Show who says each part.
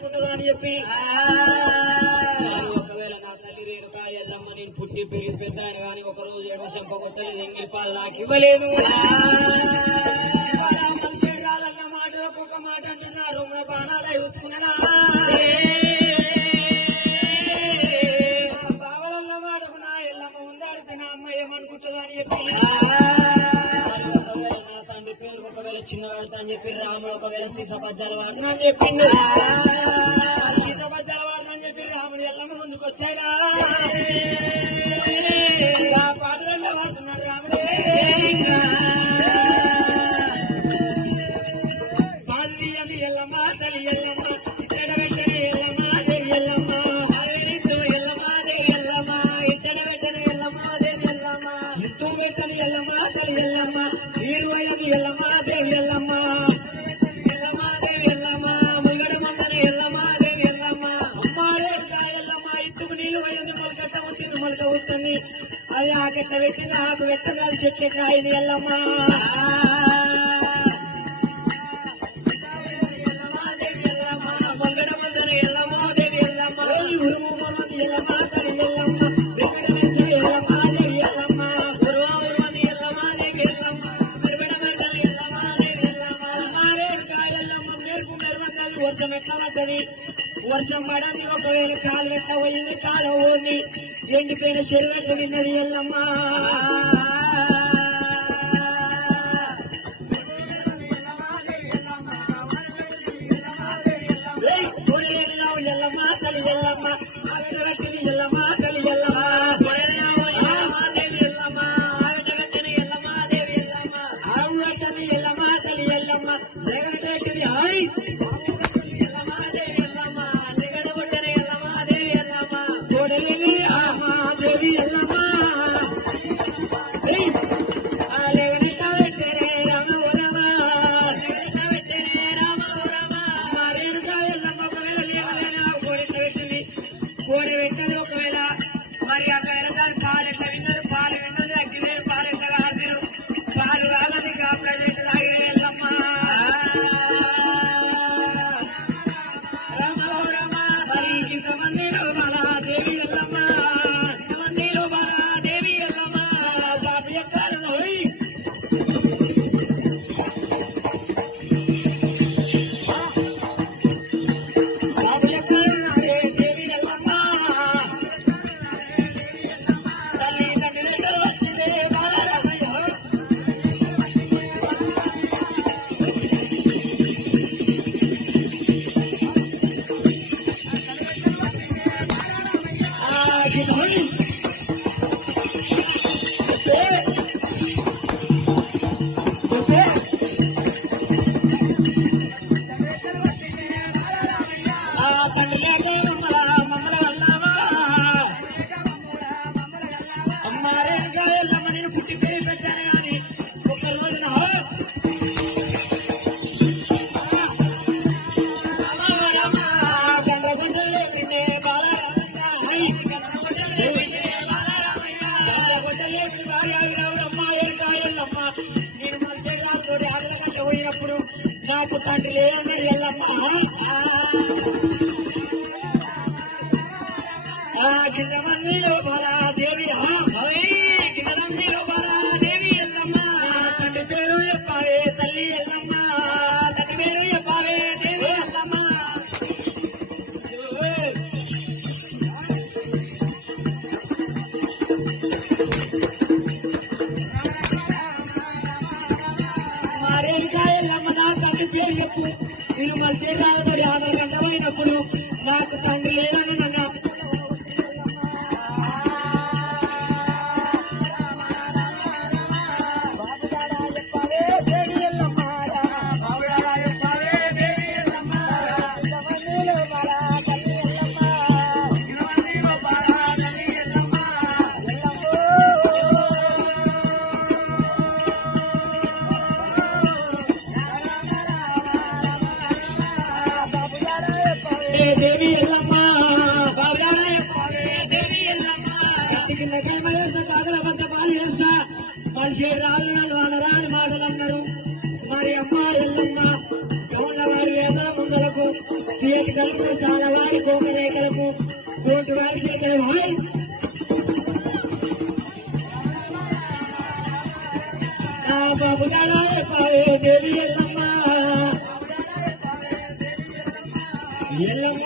Speaker 1: చేసుకుంటుందా అని చెప్పి ఒకవేళ నా తల్లి రేణుక ఎల్లమ్మ నేను పుట్టి పెరిగి పెద్ద ఆయన కానీ ఒక రోజు ఎడమ చెంప కొట్టలేదు ఎంగిలి పాలు నాకు ఇవ్వలేదు. రాదన్న మాట ఒక్కొక్క మాట అంటున్నా రొమ్మ బాణాలు చూసుకున్నా బావలన్న మాటకు నా ఎల్లమ్మ ఉందాడితే నా అమ్మ ఏమనుకుంటుందా అని చెప్పి చిన్న ఒకవేళ అని చెప్పి రాముడు ఒకవేళ సీసపద్యాలు వాడుతున్నా అని చెప్పిండు. సీసపద్యాలు వాడుతున్నా అని చెప్పి రాముడు ఎల్లమ్మ ముందుకు వచ్చారా ఆ పాటలలో వాడుతున్నాడు రాముడే. పాలి అని ఎల్లమ్మ తల్లి తల్లి ఎల్లమ్మ నీరు అయ్యని ఎల్లమ్మ దేవి ఎల్లమ్మ ఎల్లమ్మ దేవి ఎల్లమ్మ ముగడ మందని ఎల్లమ్మ దేవి ఎల్లమ్మ అమ్మారే ఎల్లమ్మ ఇత్తుకు నీళ్ళు అయ్యింది మొలకట్ట ఉంటుంది మొలక ఉంటుంది అది పెట్టింది ఆకు పెట్టగా చెట్టు కాయని ఎల్లమ్మ. వర్షం పడని ఒకవేళ కాలు పెట్ట పోయింది కాలు పోయింది ఎండిపోయిన శరీరకు నిన్నది ఎల్లమ్మా. ఏయ్, కొడలేరుగా ఎల్లమ్మ తల్లి ఎల్లమ్మ ఆవిడగట్టిన ఎల్లమ్మ తల్లి ఎల్లమ్మ. కోడి పెట్టింది ఒక Get behind him. లేనప్పుడు నాకు తండ్రి లేదన్నాడు ఎల్లమ్మ. కింద మంది మరేంకా ఎల్లమ్మ నా తండ్రి పేరు చెప్పు నేను మంచి రాబడి ఆరు నాకు తండ్రి లేదని దేవి ఎల్లమ్మ? వద్ద పాలు చేస్తా. మనిషి రాళ్ళు వానరాని మాటలు అన్నారు. మరి అమ్మ ఎల్లమ్మ వారి వేదం దొంగలకు తీయటి చాలా వారి కోటి వారి చేసిన బాబు దేవి ఎల్లమ్మ? ఎల్లమ్మ